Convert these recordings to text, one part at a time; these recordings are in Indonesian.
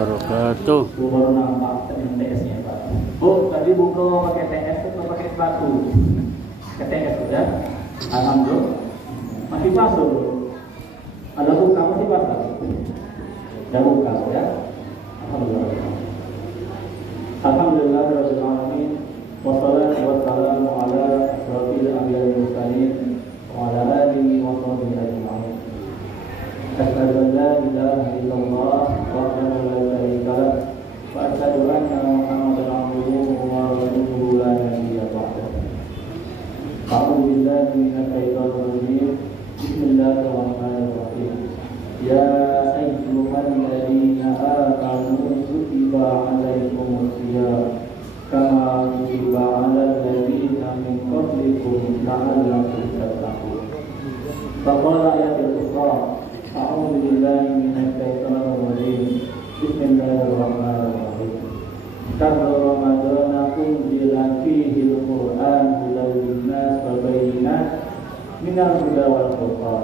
wabarakatuh. Bu baru nampak TS-nya Pak. Bu, tadi buka pakai TS atau pakai batu? Pakai TS sudah. Alhamdulillah. Masih pasur. Ada buka masih pasur. Ada buka ya. Alhamdulillah. Alhamdulillahirabbil alamin. Wassalatu wassalamu ala asyrafil anbiya'i wal mursalin wa ala alihi wa sahbihi ajma'in. Asyhadu an la ilaha illallah wahdahu la syarika lah wa asyhadu anna Muhammadan abduhu wa rasuluhu la nabiyya ba'dahu. A'udzu billahi minasy syaithanir rajim. Bismillahirrahmanirrahim. Ya ayyuhalladzina amanu kutiba 'alaikumus shiyam kama kutiba 'alal ladzina min qablikum la'allakum tattaqun. Faqala ayatul ukhra. A'udzu billahi minasy syaithanir rajim. Bismillahirrahmanirrahim. Syahrul Ramadana unzila fihi al-Qur'an hudan lin-nas wa bayyinat minal huda wal furqan.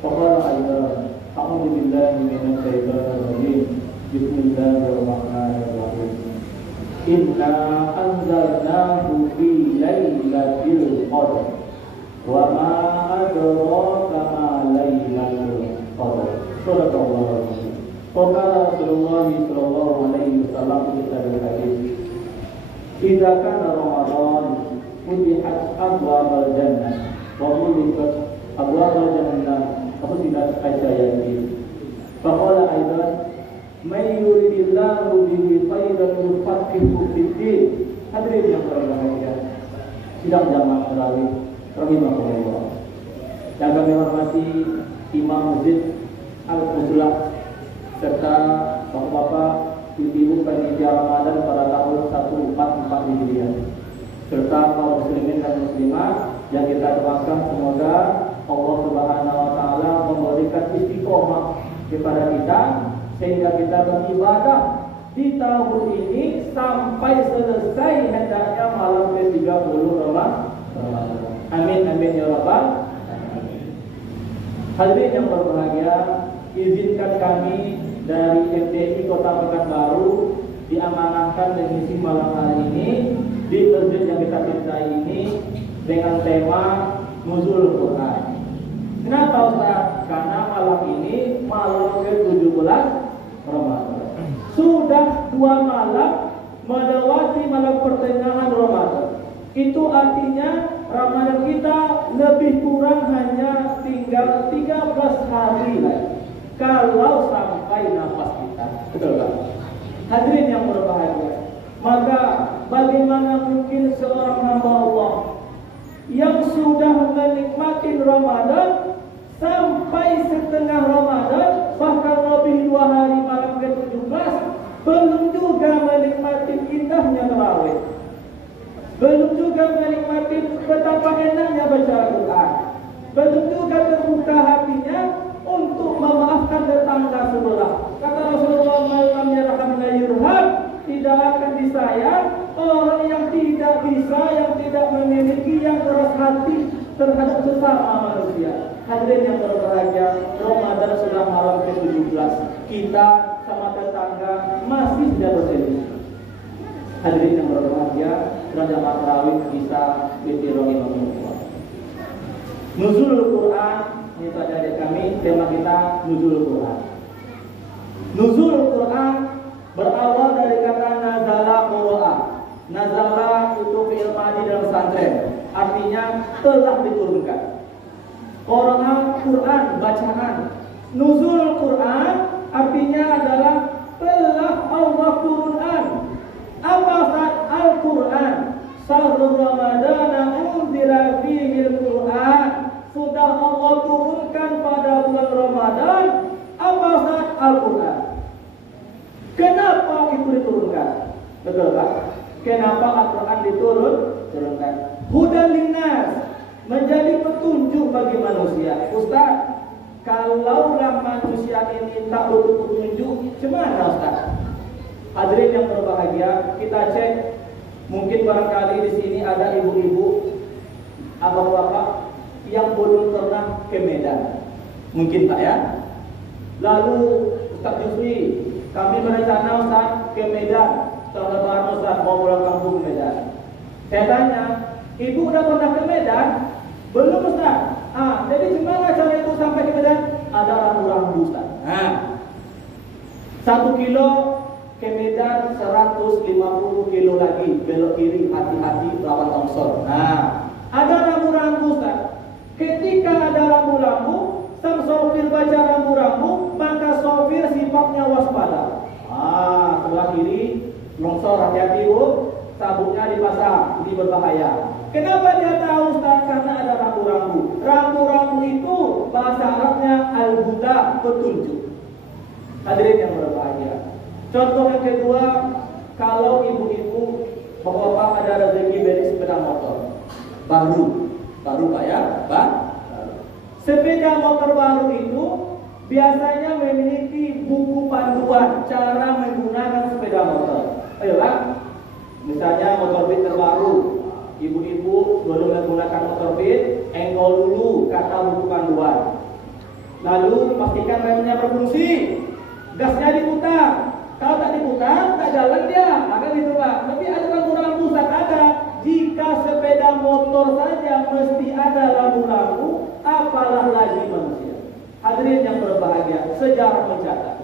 Faqala ayatan. A'udzu billahi minasy syaithanir rajim. Bismillahirrahmanirrahim. Inna anzalnahu fi lailatul qadr. Wa ma adraka ma lailatul qadr. Subhanallah. Qala Rasulullah sallallahu alaihi wasallam kita berkata, "Idza kana Ramadan, futihat abwaabul jannah wa ghulqat abwaabul jahannam." Apa tidak ayat ini? Faqala aidan, "May yuridillahu bihi khairan yufaqihu fid-din." Hadirin yang berbahagia, sidang jamaah tarawih rahimahullah. Yang kami hormati Imam Masjid Al-Fuzlah serta bapak-bapak, ibu-ibu panitia Ramadan pada tahun 1444 Hijriah serta kaum muslimin dan muslimah yang kita doakan semoga Allah Subhanahu wa taala memberikan istiqomah kepada kita sehingga kita beribadah di tahun ini sampai selesai hendaknya malam ke-30 Ramadan. Amin amin ya rabbal alamin. Hadirin yang berbahagia, izinkan kami dari MTI Kota Pekanbaru diamanahkan mengisi malam hari ini di masjid yang kita cintai ini dengan tema Nuzul Quran. Kenapa Ustaz? Karena malam ini malam ke-17 Ramadan. Sudah 2 malam melewati malam pertengahan Ramadan. Itu artinya Ramadan kita lebih kurang hanya tinggal 13 hari lagi. Kalau sampai nafas kita, betul kan? Hadirin yang berbahagia, maka bagaimana mungkin seorang hamba Allah yang sudah menikmati Ramadan sampai setengah Ramadan, bahkan lebih 2 hari malam ke-17, belum juga menikmati indahnya tarawih, belum juga menikmati betapa enaknya baca Al-Quran, belum juga terbuka hatinya untuk memaafkan tetangga sebelah. Kata Rasulullah, "Man yarham la yurham." Tidak akan disayang orang yang tidak bisa, yang tidak memiliki, yang keras hati terhadap sesama manusia. Hadirin yang berbahagia, Ramadan sudah malam ke-17. Kita sama tetangga masih tidak berselisih. Hadirin yang berbahagia, jamaah tarawih bisa bismillahirrahmanirrahim. Nuzul Quran, ini saja dari kami, tema kita Nuzul Quran. Nuzul Quran berawal dari kata nazala Quran. Nazala itu fi'il madhi dalam pesantren, artinya telah diturunkan. Quran bacaan. Nuzul Quran artinya adalah telah Allah turunkan. Apa saat Al-Quran? Syahrul Ramadana unzila fihi al-Quran. Sudah Allah turunkan pada bulan Ramadan. Apa saat Al-Quran? Kenapa itu diturunkan? Betul kan? Kenapa Al-Quran diturunkan? Hudan linnas, menjadi petunjuk bagi manusia. Ustaz, kalaulah manusia ini tak butuh petunjuk, gimana Ustaz? Hadirin yang berbahagia, kita cek. Mungkin barangkali di sini ada ibu-ibu, bapak-bapak yang belum pernah ke Medan. Mungkin Pak ya? Lalu Ustaz Yusri, Kami berencana Ustaz ke Medan. Tahun lebaran Ustaz mau pulang kampung ke Medan. Saya tanya, ibu udah pernah ke Medan? Belum Ustaz. Jadi gimana cara ibu sampai ke Medan? Ada rambu-rambu Ustaz. 1 kilo ke Medan, 150 kilo lagi belok kiri, hati-hati lawan longsor. Ada rambu-rambu Ustaz. Ketika ada rambu-rambu, sang sopir baca rambu-rambu, maka sopir sifatnya waspada. Sebelah kiri longsor, hati-hati Bu, sabuknya dipasang, ini berbahaya. Kenapa dia tahu Ustaz? Karena ada rambu-rambu. Rambu-rambu itu bahasa Arabnya al-huda, petunjuk. Hadirin yang berbahagia. Contoh yang kedua, kalau ibu-ibu bapak-bapak ada rezeki beli sepeda motor baru Pak ya, Pak. Sepeda motor baru itu biasanya memiliki buku panduan cara menggunakan sepeda motor. Ayolah, misalnya motor beat terbaru, ibu-ibu belum menggunakan motor beat, engkol dulu kata buku panduan. Lalu pastikan remnya berfungsi, gasnya diputar. Kalau tak diputar, tak jalan dia. Akan gitu Pak. Tapi ada rambu-rambu Ustaz ada. Jika sepeda motor saja mesti ada rambu-rambu, apalah lagi manusia. Hadirin yang berbahagia, sejarah mencatat.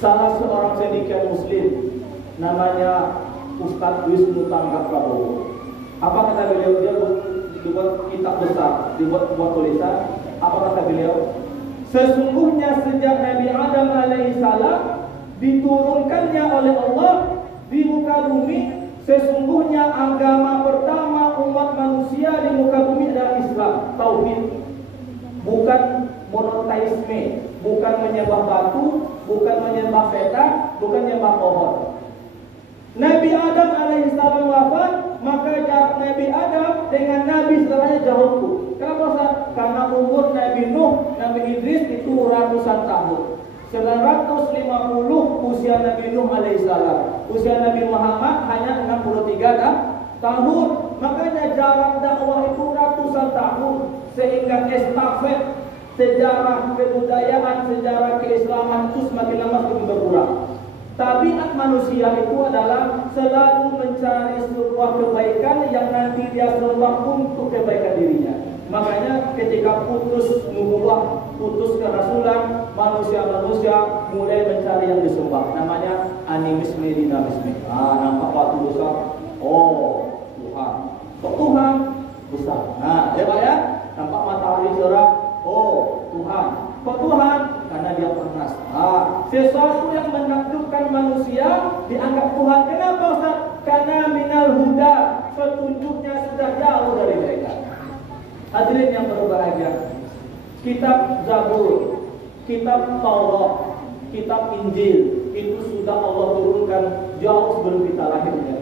Salah seorang cendekiawan Muslim namanya Ustadz Wisnu Tangga Prabowo. Apa kata beliau? Dia dibuat kitab besar, dibuat tulisan. Apa kata beliau? Sesungguhnya sejak Nabi Adam alaihissalam diturunkannya oleh Allah di muka bumi, sesungguhnya agama pertama umat manusia di muka bumi adalah Islam, tauhid. Bukan monoteisme, bukan menyembah batu, bukan menyembah setan, bukan menyembah pohon. Nabi Adam alaihissalam wafat, maka jarak Nabi Adam dengan Nabi setelahnya jauh. Kenapa? Karena umur Nabi Nuh, Nabi Idris itu ratusan tahun. 950 usia Nabi Nuh alaihissalam. Usia Nabi Muhammad hanya 63 tahun. Makanya jarak dakwah itu ratusan tahun. Sehingga estafet sejarah kebudayaan, sejarah keislaman itu semakin lama semakin berkurang. Tabiat manusia itu adalah selalu mencari sebuah kebaikan yang nanti dia sembah untuk kebaikan dirinya. Makanya ketika putus nubuwah, putus kerasulan, manusia-manusia mulai mencari yang disembah. Namanya animisme, dinamisme. Nampak batu besar, oh Tuhan. Kok Tuhan besar? Ya Pak ya. Nampak matahari cerah, oh Tuhan. Kok Tuhan? Karena dia panas. Sesuatu yang menakjubkan manusia dianggap Tuhan. Kenapa Ustaz? Karena minal huda, petunjuknya sudah jauh dari mereka. Hadirin yang berbahagia, kitab Zabur, kitab Taurat, kitab Injil itu sudah Allah turunkan jauh sebelum kita lahirnya.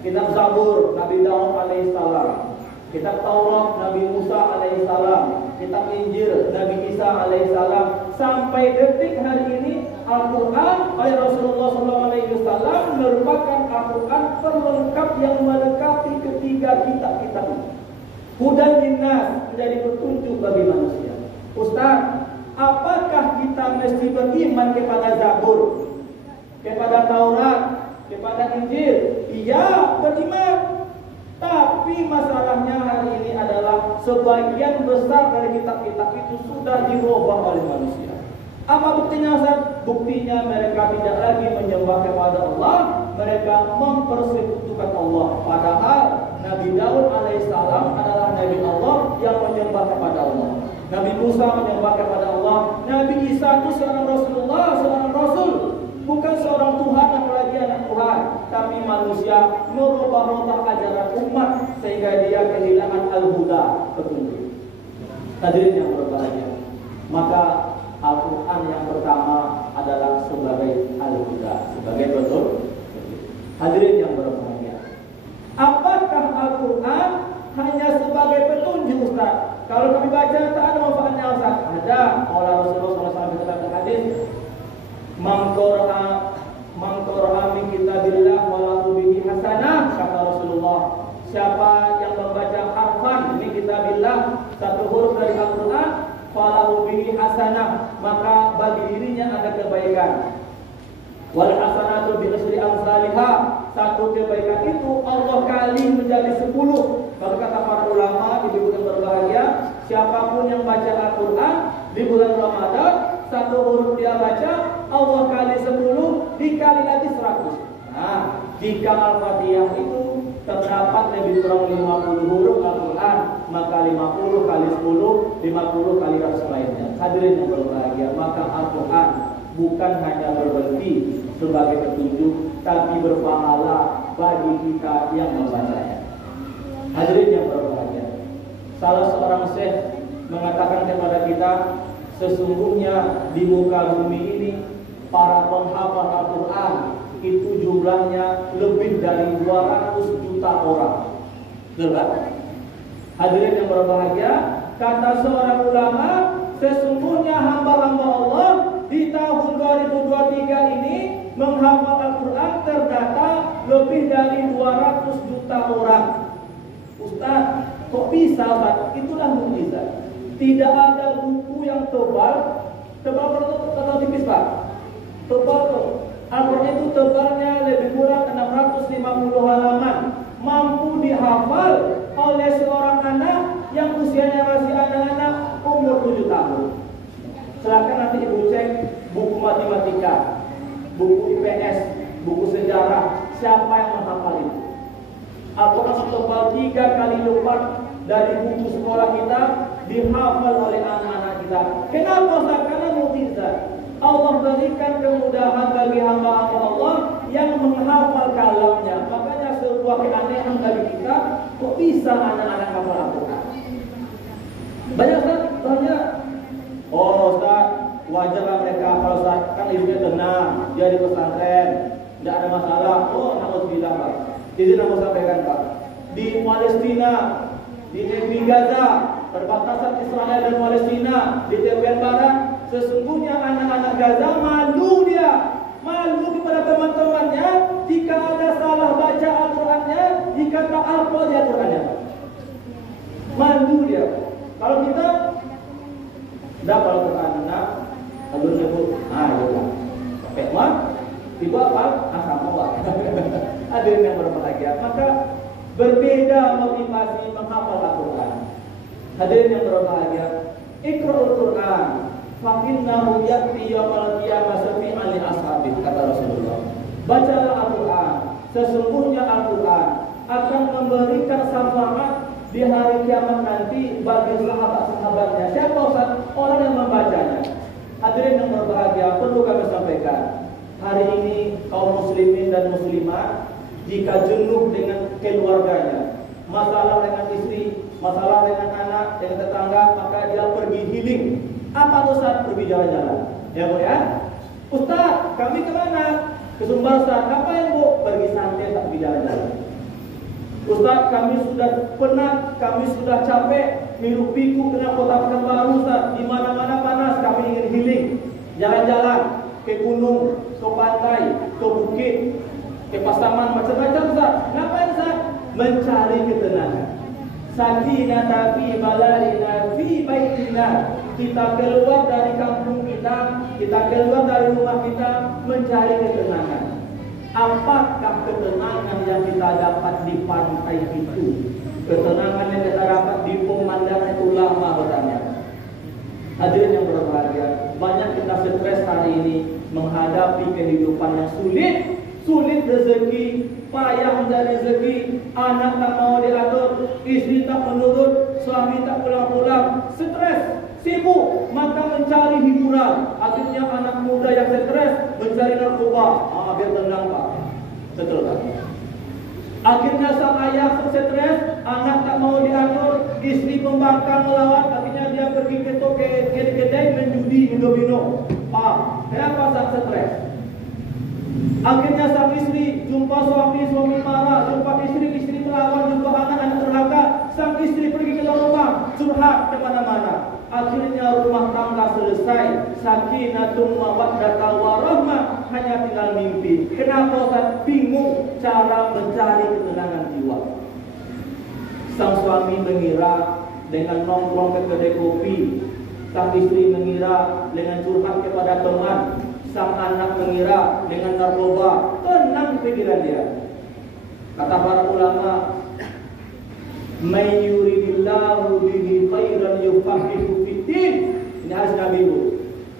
Kitab Zabur Nabi Daud alaihissalam, kitab Taurat Nabi Musa alaihissalam, kitab Injil Nabi Isa alaihissalam, sampai detik hari ini Al-Quran oleh Rasulullah SAW merupakan Al-Quran perlengkap yang melengkapi ketiga kitab-kitab ini. Hudan linnas, menjadi petunjuk bagi manusia. Ustaz, apakah kita mesti beriman kepada Zabur, kepada Taurat, kepada Injil? Iya, beriman. Tapi masalahnya hari ini adalah sebagian besar dari kitab-kitab itu sudah dirubah oleh manusia. Apa buktinya Ustaz? Buktinya mereka tidak lagi menyembah kepada Allah, mereka mempersekutukan Allah. Padahal Nabi Daud alaihissalam adalah Nabi Allah yang menyembah kepada Allah. Nabi Musa menyembah kepada Allah. Nabi Isa itu seorang Rasulullah, seorang Rasul, bukan seorang Tuhan apalagi anak Tuhan. Tapi manusia merubah-rubah ajaran umat sehingga dia kehilangan al-huda, petunjuk. Hadirin yang berbahagia, maka Al-Quran yang pertama adalah sebagai al-huda, sebagai petunjuk. Hadirin yang berbahagia, apakah Al-Quran hanya sebagai petunjuk Ustaz? Kalau kami baca tak ada manfaatnya Ustaz. Ada. Oleh Rasulullah SAW berkata hadis, Man qara'a min kitabillah wa lahu bihi hasanah, kata Rasulullah. Siapa yang membaca harfan min kitabillah, satu huruf dari Al-Quran, falahu bihi hasanah, maka bagi dirinya ada kebaikan. Wal hasanatu bi asyri amsalihha. Satu kebaikan itu Allah kali menjadi 10. Maka kata para ulama di bulan berbahagia, siapapun yang baca Al-Quran di bulan Ramadan, satu huruf dia baca, Allah kali 10 dikali lagi 100. Nah, jika Al-Fatihah itu terdapat lebih kurang 50 huruf Al-Quran, maka 50 kali 10, 50 kali 100 lainnya. Hadirin yang berbahagia, maka Al-Quran bukan hanya berberhenti sebagai petunjuk, tapi berpahala bagi kita yang membacanya. Hadirin yang berbahagia, salah seorang syekh mengatakan kepada kita, sesungguhnya di muka bumi ini para penghafal Al-Quran itu jumlahnya lebih dari 200 juta orang. Betul? Hadirin yang berbahagia, kata seorang ulama, sesungguhnya hamba-hamba Allah di tahun 2023 ini menghafal Al-Quran terdata lebih dari 200 juta orang. Ustaz, kok bisa Ustaz? Itulah mukjizat. Tidak ada buku yang tebal atau tipis Pak? Tebal tuh. Al-Quran itu tebalnya lebih kurang 650 halaman. Mampu dihafal oleh seorang anak yang usianya masih anak-anak umur 7 tahun. Silakan nanti ibu cek buku matematika, buku IPS, buku sejarah, siapa yang menghafal itu. Al-Quran tebal 3 kali lipat dari buku sekolah kita, dihafal oleh anak-anak kita. Kenapa Ustaz? Karena mukjizat. Allah berikan kemudahan bagi hamba-hamba Allah yang menghafal kalamnya. Makanya sebuah keanehan bagi kita, kok bisa anak-anak hafal Al-Quran? Banyak Ustaz, banyak. Oh Ustaz, wajarlah mereka hafal Ustaz, kan hidupnya tenang, dia di pesantren, tidak ada masalah. Oh, alhamdulillah Pak. Izin aku sampaikan Pak, di Palestina, di negeri Gaza, perbatasan Israel dan Palestina, di tepian barat, sesungguhnya anak-anak Gaza malu kepada teman-temannya jika ada salah baca Al-Qurannya, jika tak hafal di Al-Qurannya. Malu dia. Kalau kita dapat Al-Quran, lalu sebut, ya, pakai mah, itu apa? Sama. Hadirin yang berbahagia, maka berbeda motivasi menghafal Al-Quran. Hadirin yang berbahagia, Iqra'ul Quran fa innahu ya'ti yaumal qiyamah syafi'an li ashabi, kata Rasulullah. Bacalah Al-Quran, sesungguhnya Al-Quran akan memberikan syafaat di hari kiamat nanti bagi sahabat-sahabatnya. Siapa Ustaz? Orang yang membacanya. Hadirin yang berbahagia, perlu kami sampaikan, hari ini kaum muslimin dan muslimat jika jenuh dengan keluarganya, masalah dengan istri, masalah dengan anak, dengan tetangga, maka dia pergi healing. Apa Ustaz? Pergi jalan-jalan. Ya Bu ya? Ustaz, kami kemana? Ke Sumbar Ustaz. Ngapain Bu? Pergi santai, tak pergi jalan-jalan. Ustaz, kami sudah penat, kami sudah capek, hirup pikuk dengan kota Pekanbaru Ustaz. Di mana-mana panas, kami ingin healing. Jalan-jalan ke gunung, ke pantai, ke bukit, ke pasaman, macam-macam Ustaz. Ngapain Ustaz? Mencari ketenangan. Sakinah fi baladina fi baitina. Kita keluar dari kampung kita keluar dari rumah kita mencari ketenangan. Apakah ketenangan yang kita dapat di pantai itu? Ketenangan yang kita dapat di pemandangan itu lama bertanya. Hadirin yang berbahagia, banyak kita stres hari ini menghadapi kehidupan yang sulit rezeki, payah mencari rezeki, anak tak mau diatur, istri tak menurut, suami tak pulang-pulang, stres, sibuk, maka mencari hiburan. Akhirnya anak muda yang stres mencari narkoba, biar tenang Pak. Betul kan? Akhirnya sang ayah stres, anak tak mau diatur, istri pembangkang melawan, akhirnya dia pergi ke kedai menjudi, minum. Kenapa sang stres? Akhirnya sang istri jumpa suami marah, jumpa istri melawan, jumpa anak durhaka. Sang istri pergi ke rumah, curhat kemana-mana. Akhirnya rumah tangga selesai, sakinatun mawaddatun warahmah, hanya tinggal mimpi. Kenapa Ustaz? Bingung cara mencari ketenangan jiwa. Sang suami mengira dengan nongkrong ke kedai kopi, sang istri mengira dengan curhat kepada teman, sang anak mengira dengan narkoba, tenang pikiran dia. Kata para ulama, "May yuridillahu bihi khairan yufaqihu fiddin." Ini hadis Nabi Bu.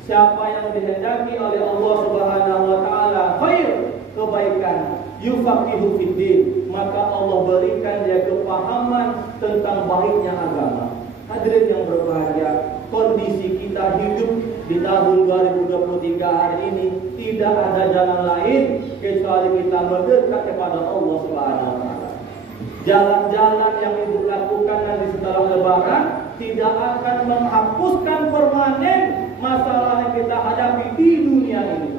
Siapa yang dikehendaki oleh Allah Subhanahu wa taala khair, kebaikan, yufaqihu fiddin, maka Allah berikan dia kepahaman tentang baiknya agama. Hadirin yang berbahagia, kondisi kita hidup di tahun 2023 hari ini tidak ada jalan lain kecuali kita mendekat kepada Allah Subhanahu wa taala. Jalan-jalan yang ibu lakukan nanti setelah lebaran tidak akan menghapuskan permanen masalah yang kita hadapi di dunia ini.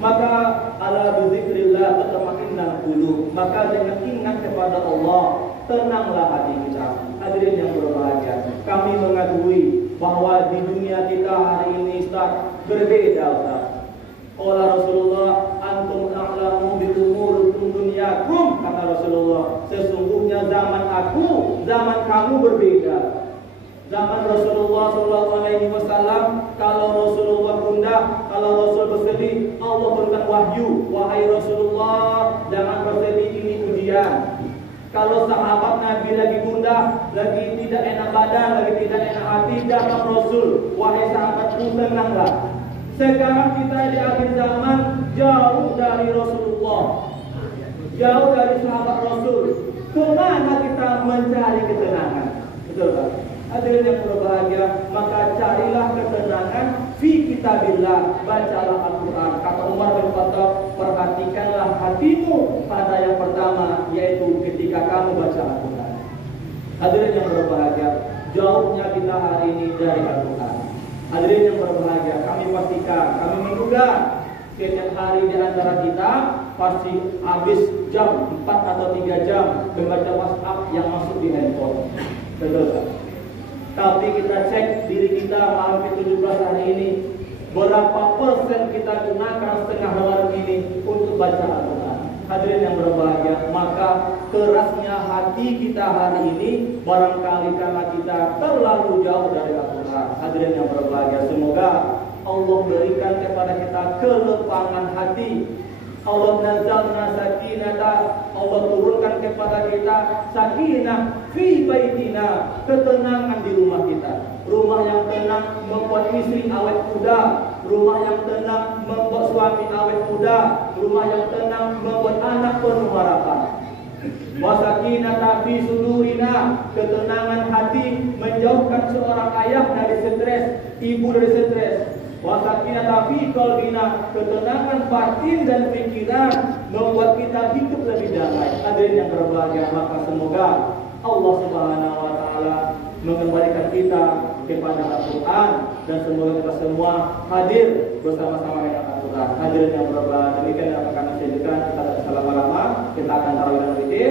Maka ala bizikrillah tatma'innul qulub. Maka dengan ingat kepada Allah, tenanglah hati kita. Hadirin yang berbahagia, kami mengakui bahwa di dunia kita hari ini Ustaz berbeda Ustaz. Qala Rasulullah, antum a'lamu bi umurikum dunyakum, kata Rasulullah, sesungguhnya zaman aku, zaman kamu berbeda. Zaman Rasulullah SAW, kalau Rasulullah gundah, kalau Rasul bersedih, Allah berikan wahyu, wahai Rasulullah, jangan bersedih, ini ujian. Kalau sahabat Nabi lagi gundah, lagi tidak enak badan, lagi tidak enak hati, datang Rasul, wahai sahabatku, tenanglah. Sekarang kita di akhir zaman jauh dari Rasulullah, jauh dari sahabat Rasul. Kemana kita mencari ketenangan? Betul Pak? Hadirin yang berbahagia, maka carilah ketenangan fi kitabillah, bacalah Al-Quran. Kata Umar bin Khattab, perhatikanlah hatimu pada yang pertama, yaitu ketika kamu baca Al-Quran. Hadirin yang berbahagia, jauhnya kita hari ini dari Al-Quran. Hadirin yang berbahagia, kami pastikan, kami menduga setiap hari di antara kita pasti habis jam 4 atau 3 jam membaca WhatsApp yang masuk di handphone. Betul tak? Tapi kita cek diri kita malam ke-17 hari ini, berapa persen kita gunakan setengah malam ini untuk baca Al-Quran. Hadirin yang berbahagia, maka kerasnya hati kita hari ini barangkali karena kita terlalu jauh dari Al-Quran. Hadirin yang berbahagia, semoga Allah berikan kepada kita kelepangan hati. Allah nazzalna sakinata, Allah turunkan kepada kita sakinah fi baitina, ketenangan di rumah kita. Rumah yang tenang membuat istri awet muda, rumah yang tenang membuat suami awet muda, rumah yang tenang membuat anak penuh harapan. Wasakinata fi sudurina, ketenangan hati menjauhkan seorang ayah dari stres, ibu dari stres. Wasakinata fi qalbina, ketenangan batin dan pikiran membuat kita hidup lebih damai. Hadirin yang berbahagia, maka semoga Allah Subhanahu wa taala mengembalikan kita kepada Al-Quran dan semoga kita semua hadir bersama-sama dengan Al-Quran. Hadirin yang berbahagia, demikian yang akan saya jelaskan, kita tidak salah lama, kita akan tarawih dan zikir.